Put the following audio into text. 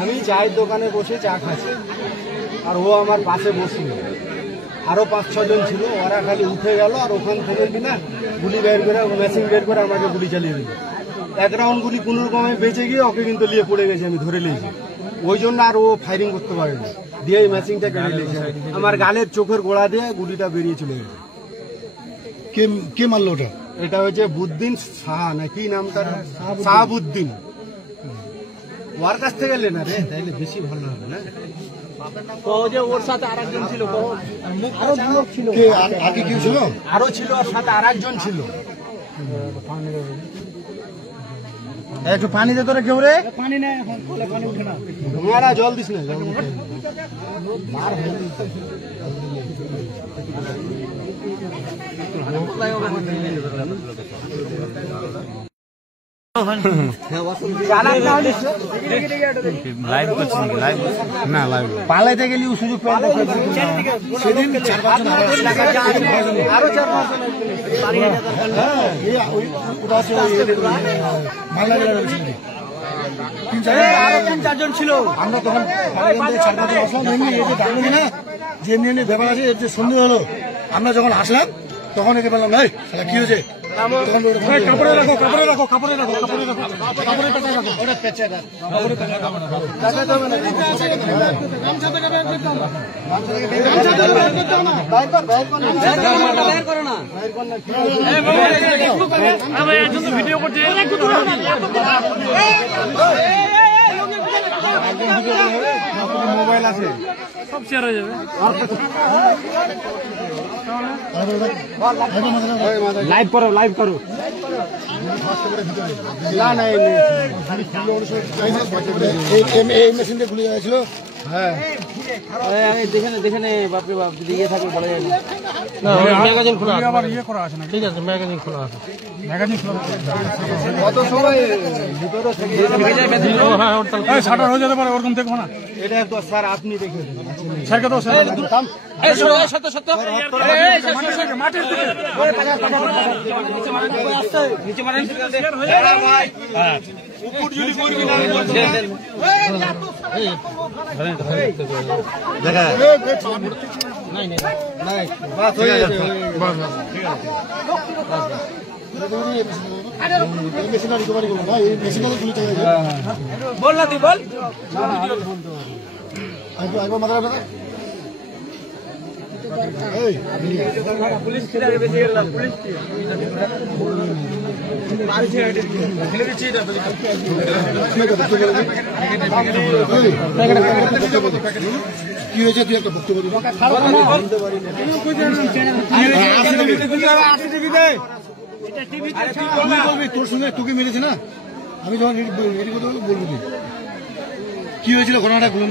আমি চায়ের দোকানে বসে চা খাচ্ছি, আর ও আমার পাশে বসছিল। আরো 5-6 জন ছিল, ওরা খালি উঠে গেল আর ওখান থেকে কিনা গুলি বের করে, মেশিন বের করে আমাকে গুলি চালিয়ে দিল। 1 রাউন্ড গুলি কোনো রকমে বেঁচে গিয়ে ওকে কিন্তু নিয়ে পড়ে গেছে, আমি ধরে নিয়েছি। ওই জন্য আর ও ফায়ারিং করতে পারেনি, দিয়ে এই মেশিনটা কেড়ে নিয়েছে। আমার গালের চোখের গোড়া দিয়ে গুলিটা বেরিয়ে চলে গেছে। কে মারলো ওটা? এটা হচ্ছে বুদ্দিন সাহা, না কি নাম তার, শাহাবুদ্দিন। ওর কাছ থেকে এলে না রে, তাইলে বেশি ভালো হবে না। ওর সাথে আরেকজন ছিল, আগে কেউ ছিল? আরো ছিল, ওর সাথে আরেকজন ছিল। একটু পানি দে তোরা, কেউ রে পানি নেই, পানি উঠে না, ঘোড়া জল দিস না। পালাইতে গেলি সুযোগ সেদিন আরো 4-5 জন ছিল। আমরা তখন যেমনি এমনি ব্যাপার আছে, যে সন্দেহ হলো, আমরা যখন আসলাম তখন একে বললাম নাই কি হয়েছে, কাপড়ে রাখো, কাপড়ে রাখো, কাপড়ে রাখো, কাপড়ে রাখো, কাপড়ে পেঁচা রাখো, ওটা পেঁচা রাখো, ভিডিও করছে, মোবাইল আছে, সব শেয়ার হয়ে যাবে। লাইভ করো, লাইভ করো। না না, এই মেশিনটা খুলে যাচ্ছিল। হ্যাঁ দেখে নে, বাপরে বাপ, যদি ইয়ে থাকে বলা যায় না। ম্যাগাজিন খোলা আবার ইয়ে করা আছে না, ঠিক আছে, ম্যাগাজিন খোলা আছে, ম্যাগাজিন খোলা কত সময় ভিতরে থেকে শাটার হয়ে যেতে পারে, ওরকম দেখবো না। এটা তো স্যার আপনি দেখে দেন, স্যারকে তো মাটির দিকে নিচে মারেন, উপর যদি করবি না দেখা নাই নাই নাই, বাস হয়ে গেছে, বাস ঠিক আছে। মেশিনটা রিকভারি করবো না, এই মেশিনটা তো খুলে চলে গেছে। বল না, তুই বল। একবার মাথা রাখবে, পুলিশ বেশি গেল, পুলিশ কি হয়েছে, তুই একটা বক্তব্য দিবি, তোর সঙ্গে তোকে মেরেছে না, আমি যখন রেডি করতে বলবো, কি হয়েছিল ঘটনাটা বলুন।